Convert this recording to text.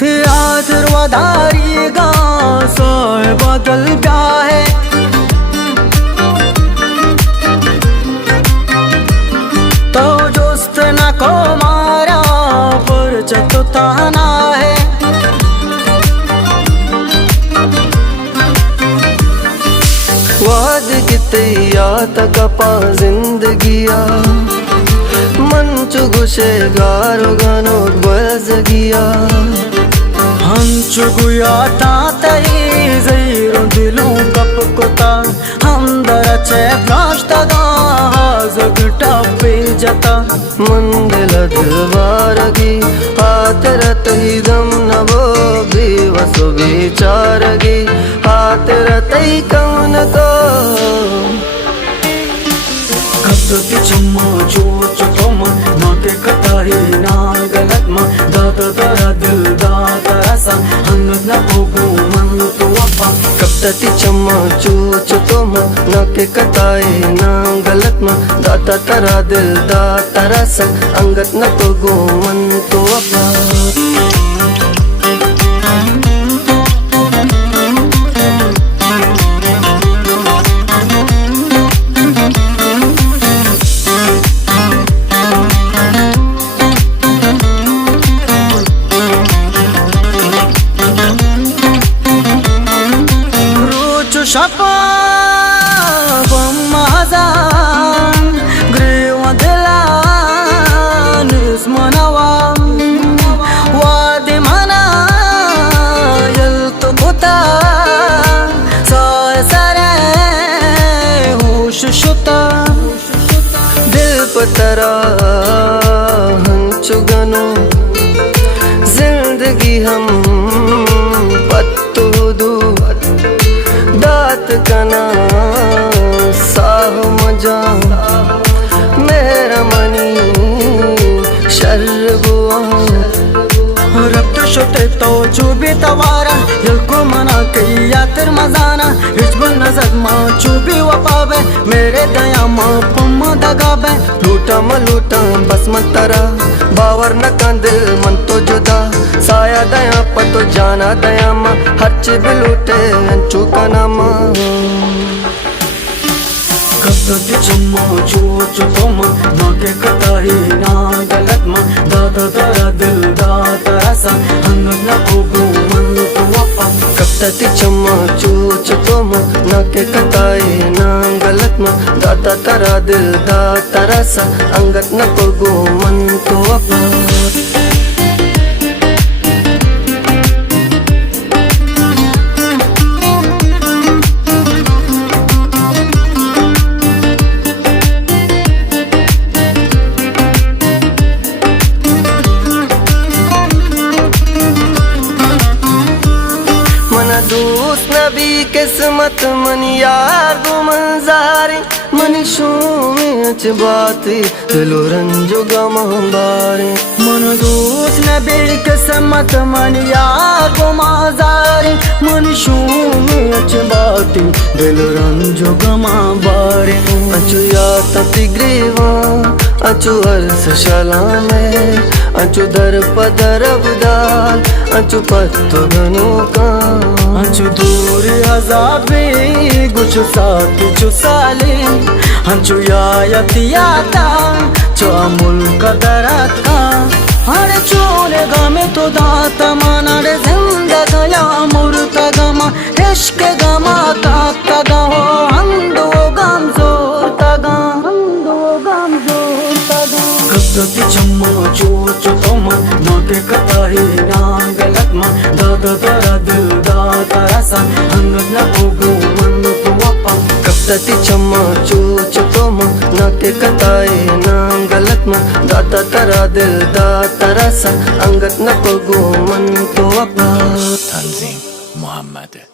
Theatre वधारी गा सोय बदल गया है तो दोस्त न को मारा पर चतुताना है वाद कितया तकपा जिंदगिया मंचु गुशे गारो गानो बज गया हंचु गुया तातई ज़ैरो दिलों कप कोता हम दरचे काश्ता दा जगटा पे जता मंदिल दिलवारगी हातरत ही दम नबो बेवसो बेचारगी हातरत ही कौन को कब चम्मा चोच तुम ना के कताही ना गलत मा दाता तारा दिल दाता सा हंगत ना होगो मन तो अपा कब तक चम्मा चोच तुम ना के कताही ना गलत मा दाता तारा दिल दाता सा अंगत ना होगो मन तो अपा शपा बम्माज़ान ग्रेवा दिलान इसमनावा वादे मना यल तो बुता सारे सारे होश शुता दिल पतरा हंचु गनो जिंदगी हम पत्तू दू दात कना साह मजा मेरा मनी शर्बुआ रब्त शोते तो चुबी तवारा यल्को मना कई यातर मजाना हिजबन नजर माँ चुबी वपावे मेरे दया माँ पम्मा दगावे लूटा मलूटा बस मत तरा बावर न कंदिल मन तो जुदा साया दया पतो जाना दया माँ हर चीज लूटे अंचू का नामा कब चम्मा चोच तुम ना के कताही ना गलत मा दाता तारा दिल दाता सा हंगत ना होगो मन तो अपा कब तक चम्मा चोच तुम ना के कताही ना गलत मा दाता तारा दिल दाता सा अंगत ना होगो मन तो अपा दोस्त नबी किस्मत मन यार गो मंजारी मनी शूच बाती दिलो रंजो गमारे मन दोस्त नबी किस्मत मन यार गो मंजारी मनी शूच बाती दिलो रंजो गमारे अचु या ततिग्रीवा अचु अर्स शलामे अचु दर पदर बुदाल अचु पत्तो गनो का अंचु दूर अजाबे गुच साथ चुसाले अंचु यायतियाता चो अमुल कदरत का हर चोले गमे तो दाता माना रे जिंदा या मुर्ता गमा इश्क गमा ताता गा हो हंदो गम जोर तगा हंदो गम जोर तगा कब चम्मा चोच तुम ना के कताही ना गलत मा दादा तारा दिल दाता सा हंगत ना होगो मन तो अपा कब तक चम्मा चोच तुम ना के कताही ना गलत मा दाता तारा दिल दाता सा अंगत ना होगो मन तो अपा तंजीम मोहम्मद।